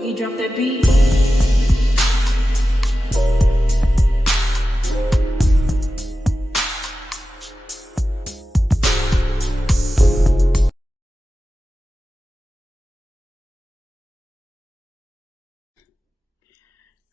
Boogie, drop that beat.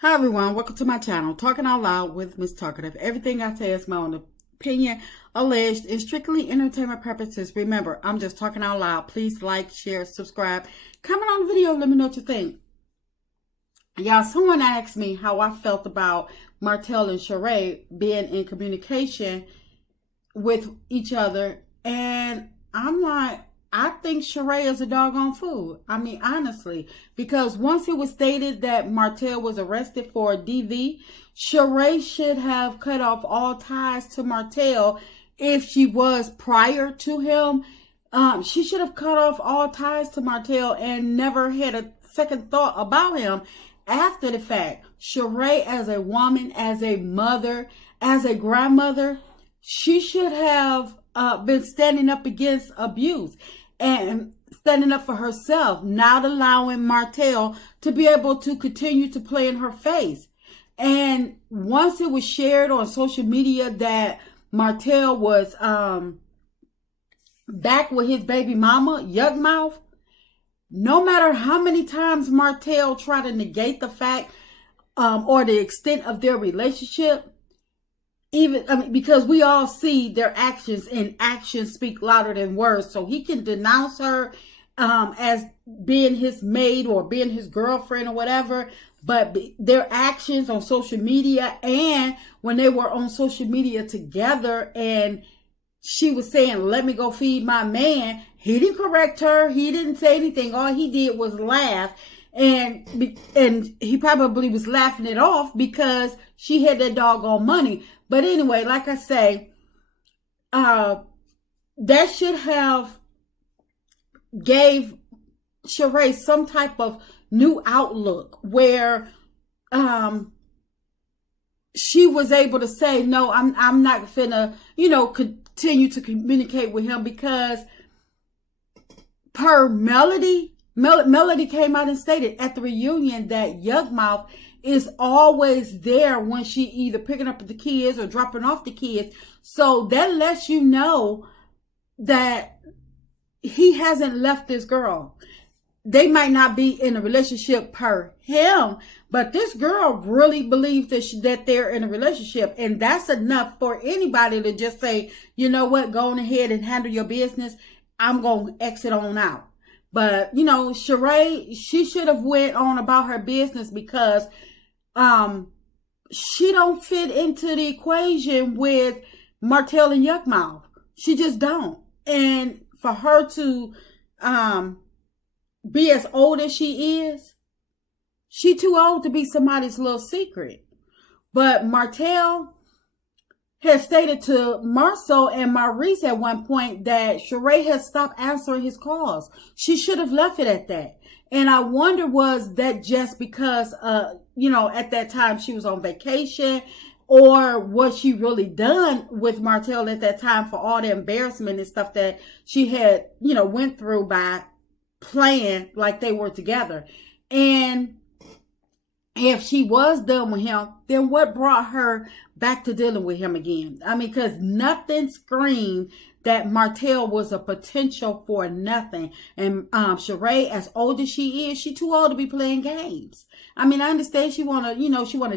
Hi everyone, welcome to my channel, Talking Out Loud with Miss Talkative. Everything I say is my own opinion, alleged, and strictly entertainment purposes. Remember, I'm just talking out loud. Please like, share, subscribe, comment on the video, let me know what you think. Y'all, someone asked me how I felt about Martell and Sheeree being in communication with each other, and I'm like, I think Sheeree is a doggone fool. I mean, honestly, because once it was stated that Martell was arrested for DV, Sheeree should have cut off all ties to Martell if she was prior to him. She should have cut off all ties to Martell and never had a second thought about him after the fact. Sheeree, as a woman, as a mother, as a grandmother, she should have been standing up against abuse and standing up for herself, not allowing Martell to be able to continue to play in her face. And once it was shared on social media that Martell was back with his baby mama, YUCKMOUTH, no matter how many times Martell tried to negate the fact or the extent of their relationship, because we all see their actions, and actions speak louder than words. So he can denounce her as being his maid or being his girlfriend or whatever, but their actions on social media, and when they were on social media together and she was saying, "Let me go feed my man," he didn't correct her. He didn't say anything. All he did was laugh. And he probably was laughing it off because she had that doggone money. But anyway, like I say, that should have gave Sheeree some type of new outlook where she was able to say, no, I'm not finna, continue to communicate with him, because per Melody came out and stated at the reunion that YUCKMOUTH is always there when she either picking up the kids or dropping off the kids. So that lets you know that he hasn't left this girl. They might not be in a relationship per him, but this girl really believes that they're in a relationship. And that's enough for anybody to just say, you know what, go on ahead and handle your business. I'm going to exit on out. But, Sheeree, she should have went on about her business, because she don't fit into the equation with Martell and YUCKMOUTH. She just don't. And for her to be as old as she is, she too old to be somebody's little secret. But Martell has stated to Marceau and Maurice at one point that Sheeree has stopped answering his calls. She should have left it at that. And I wonder, was that just because, at that time she was on vacation, or was she really done with Martell at that time for all the embarrassment and stuff that she had, went through by playing like they were together? And if she was done with him, then what brought her back to dealing with him again? I mean, because nothing screamed that Martell was a potential for nothing. And Sheeree, as old as she is, she too old to be playing games. I mean, I understand she want to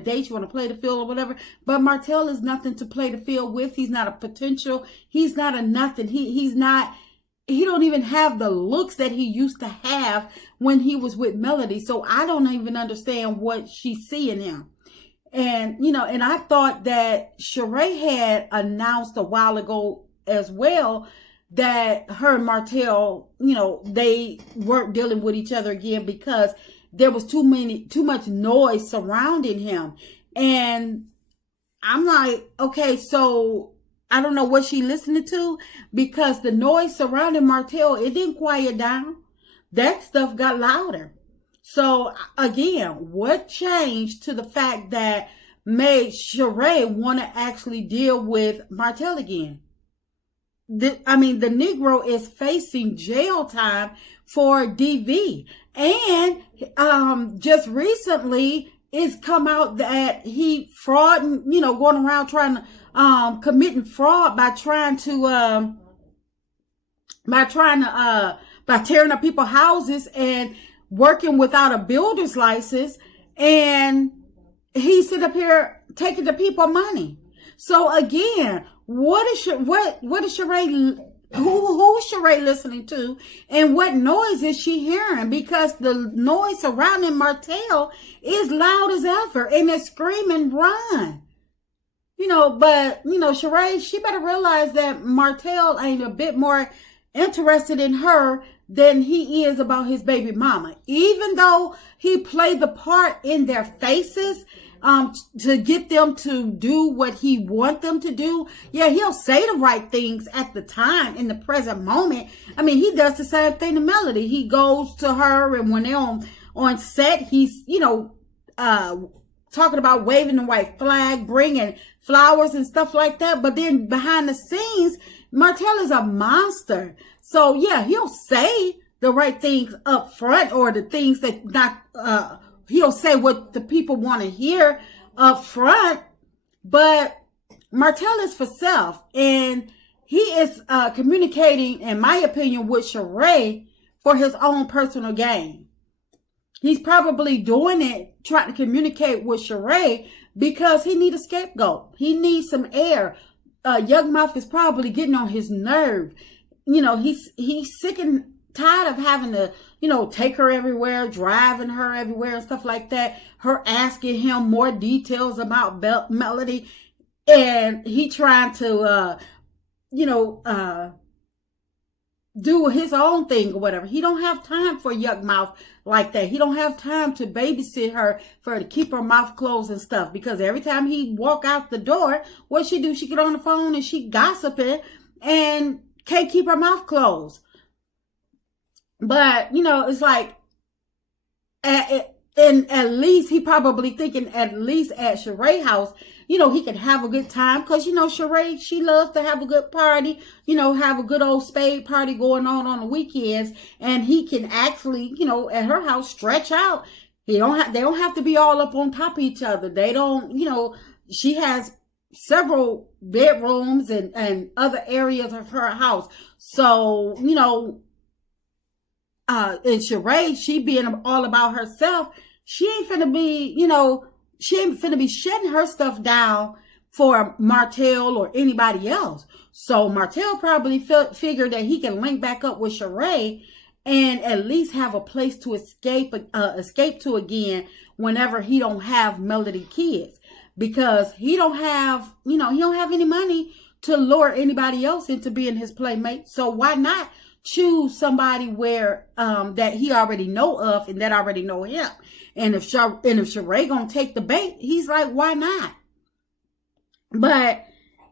date, she want to play the field or whatever, but Martell is nothing to play the field with. He's not a potential. He's not a nothing. He don't even have the looks that he used to have when he was with Melody. So I don't even understand what she see in him. And, and I thought that Sheeree had announced a while ago as well that her and Martell, they weren't dealing with each other again because there was too much noise surrounding him. And I'm like, okay, so I don't know what she listening to, because the noise surrounding Martell, it didn't quiet down. That stuff got louder. So again, what changed to the fact that made Sheeree want to actually deal with Martell again? the Negro is facing jail time for DV. And just recently it's come out that he fraud, going around trying to committing fraud by tearing up people's houses and working without a builder's license, and he sit up here taking the people money. So again, what is Sheeree? Who's Sheeree listening to, and what noise is she hearing? Because the noise surrounding Martell is loud as ever, and it's screaming, "Run!" But Sheeree, she better realize that Martell ain't a bit more interested in her than he is about his baby mama. Even though he played the part in their faces, to get them to do what he want them to do. Yeah, he'll say the right things at the time in the present moment. He does the same thing to Melody. He goes to her, and when they're on set, he's, talking about waving the white flag, bringing flowers and stuff like that. But then behind the scenes, Martell is a monster. So yeah, he'll say the right things up front, or the things that he'll say what the people want to hear up front, but Martell is for self, and he is communicating, in my opinion, with Sheeree for his own personal gain. He's probably doing it, trying to communicate with Sheeree because he needs a scapegoat. He needs some air. YUCKMOUTH is probably getting on his nerve. He's sick and tired of having to, take her everywhere, driving her everywhere and stuff like that. Her asking him more details about Melody, and he trying to, do his own thing or whatever. He don't have time for YUCKMOUTH like that. He don't have time to babysit her, for her to keep her mouth closed and stuff. Because every time he walk out the door, what she do? She get on the phone and she gossiping and can't keep her mouth closed. But, it's like, and at least he probably thinking, at least at Sheeree house, he can have a good time. Because, Sheeree, she loves to have a good party, have a good old spade party going on the weekends. And he can actually, at her house, stretch out. They don't have to be all up on top of each other. They don't, she has several bedrooms and other areas of her house. So, and Sheeree, she being all about herself, she ain't finna be shutting her stuff down for Martell or anybody else. So Martell probably figured that he can link back up with Sheeree and at least have a place to escape to again whenever he don't have Melody kids, because he don't have any money to lure anybody else into being his playmate. So why not choose somebody where that he already know of and that already know him? And if Sheeree gonna take the bait, he's like, why not? But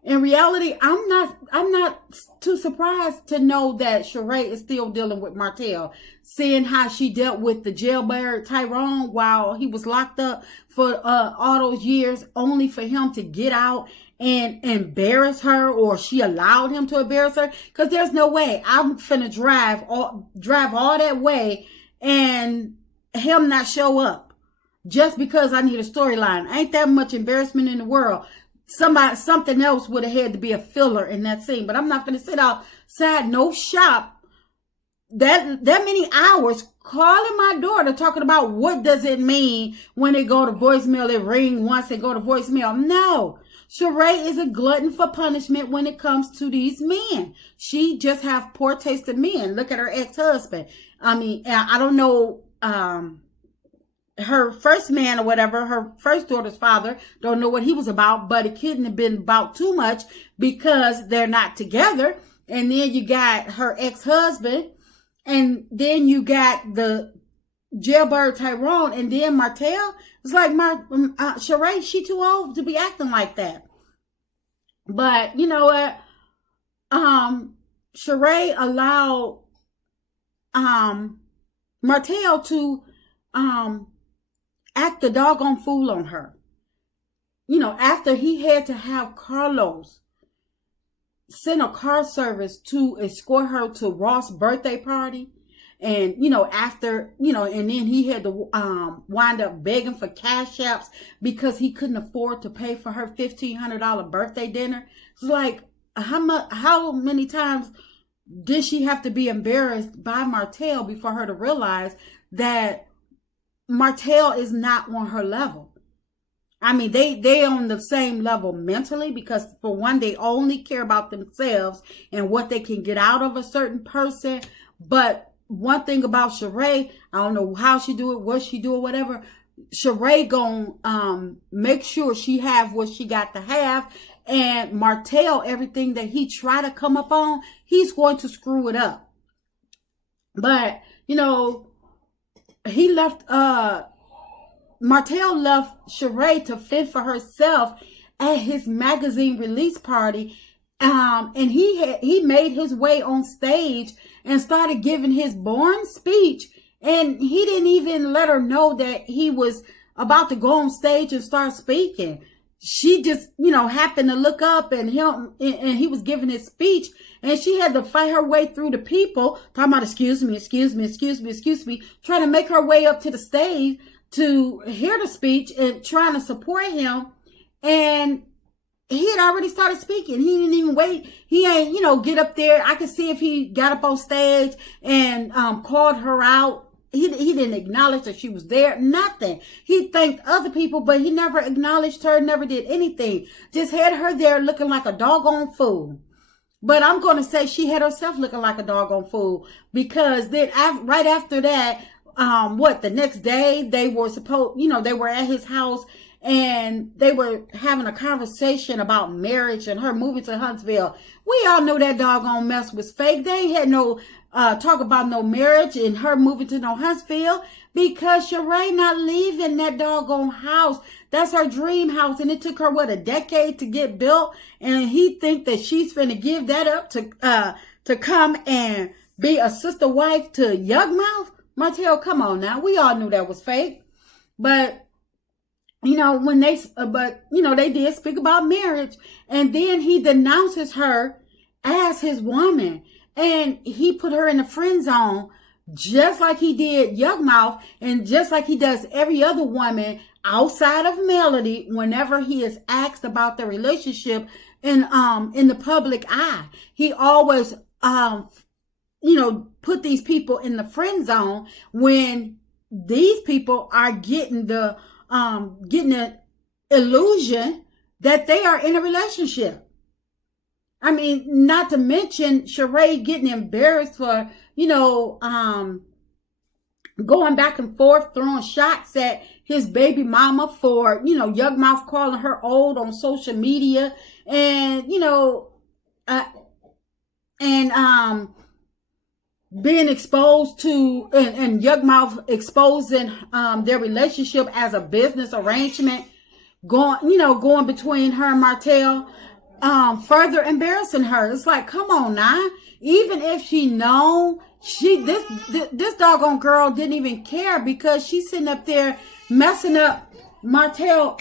in reality, I'm not too surprised to know that Sheeree is still dealing with Martell, seeing how she dealt with the jailbird Tyrone while he was locked up for all those years, only for him to get out and embarrass her, or she allowed him to embarrass her. Because there's no way I'm finna drive all that way and him not show up just because I need a storyline. Ain't that much embarrassment in the world. Something else would have had to be a filler in that scene. But I'm not going to sit outside no shop that many hours calling my daughter talking about what does it mean when they go to voicemail, it ring once, they go to voicemail. No. Sheeree is a glutton for punishment when it comes to these men. She just have poor taste in men. Look at her ex-husband. I don't know, her first man or whatever, her first daughter's father, don't know what he was about, but it couldn't have been about too much because they're not together. And then you got her ex-husband, and then you got the jailbird Tyrone, and then Martell. It's like, Sheeree, she too old to be acting like that. But you know what? Sheeree allowed Martell to act the doggone fool on her. After he had to have Carlos sent a car service to escort her to Ross' birthday party. And, you know, after, you know, and then he had to wind up begging for cash apps because he couldn't afford to pay for her $1,500 birthday dinner. It's like, how many times did she have to be embarrassed by Martell before her to realize that Martell is not on her level? I mean, they on the same level mentally, because for one, they only care about themselves and what they can get out of a certain person. But one thing about Sheeree, I don't know how she do it, what she do or whatever. Sheeree gonna make sure she have what she got to have. And Martell, everything that he try to come up on, he's going to screw it up. But, you know, he left, Martell left Sheeree to fend for herself at his magazine release party. And he made his way on stage and started giving his boring speech. And he didn't even let her know that he was about to go on stage and start speaking. She just, you know, happened to look up and he was giving his speech, and she had to fight her way through the people talking about, excuse me, trying to make her way up to the stage to hear the speech and trying to support him. And he had already started speaking. He didn't even wait. He ain't, you know, get up there. I could see if he got up on stage and called her out. He didn't acknowledge that she was there. Nothing. He thanked other people, but he never acknowledged her, never did anything. Just had her there looking like a doggone fool. But I'm going to say she had herself looking like a doggone fool, because then right after that, the next day they were they were at his house and they were having a conversation about marriage and her moving to Huntsville. We all know that doggone mess was fake. They ain't had no talk about no marriage and her moving to no Huntsville, because Sheeree not leaving that doggone house. That's her dream house, and it took her a decade to get built, and he think that she's finna give that up to come and be a sister wife to YUCKMOUTH. Martell, come on now. We all knew that was fake. But, you know, they did speak about marriage. And then he denounces her as his woman. And he put her in the friend zone, just like he did YUCKMOUTH, and just like he does every other woman outside of Melody whenever he is asked about their relationship in the public eye. He always put these people in the friend zone when these people are getting the illusion that they are in a relationship. I mean, not to mention Sheeree getting embarrassed for, going back and forth, throwing shots at his baby mama for, YUCKMOUTH calling her old on social media, and, being exposed to, and YUCKMOUTH exposing their relationship as a business arrangement, going between her and Martell, further embarrassing her. It's like, come on now. Even if she know, this doggone girl didn't even care, because she's sitting up there messing up Martell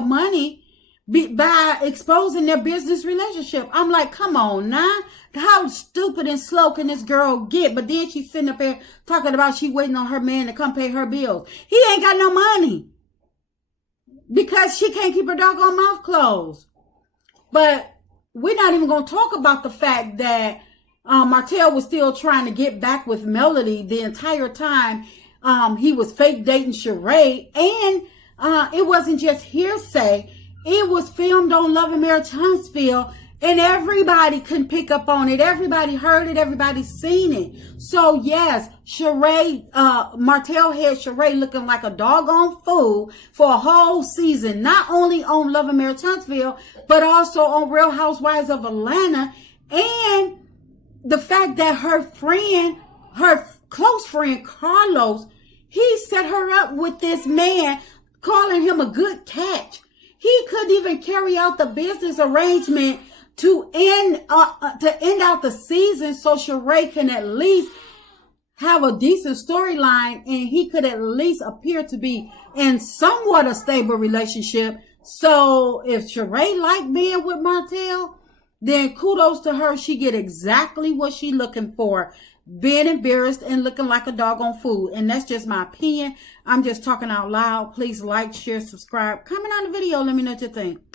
money by exposing their business relationship. I'm like, come on now. How stupid and slow can this girl get? But then she's sitting up there talking about she waiting on her man to come pay her bills. He ain't got no money because she can't keep her doggone mouth closed. But we're not even going to talk about the fact that Martell was still trying to get back with Melody the entire time he was fake dating Sheeree. And it wasn't just hearsay. It was filmed on Love and Marriage Huntsville, and everybody can pick up on it. Everybody heard it. Everybody seen it. So yes, Martell had Sheeree looking like a doggone fool for a whole season, not only on Love and Marriage Huntsville, but also on Real Housewives of Atlanta. And the fact that her close friend, Carlos, he set her up with this man, calling him a good catch. He couldn't even carry out the business arrangement to end out the season, so Sheeree can at least have a decent storyline, and he could at least appear to be in somewhat a stable relationship. So if Sheeree liked being with Martell, then kudos to her. She get exactly what she looking for. Being embarrassed and looking like a doggone fool. And that's just my opinion. I'm just talking out loud. Please like, share, subscribe. Comment on the video. Let me know what you think.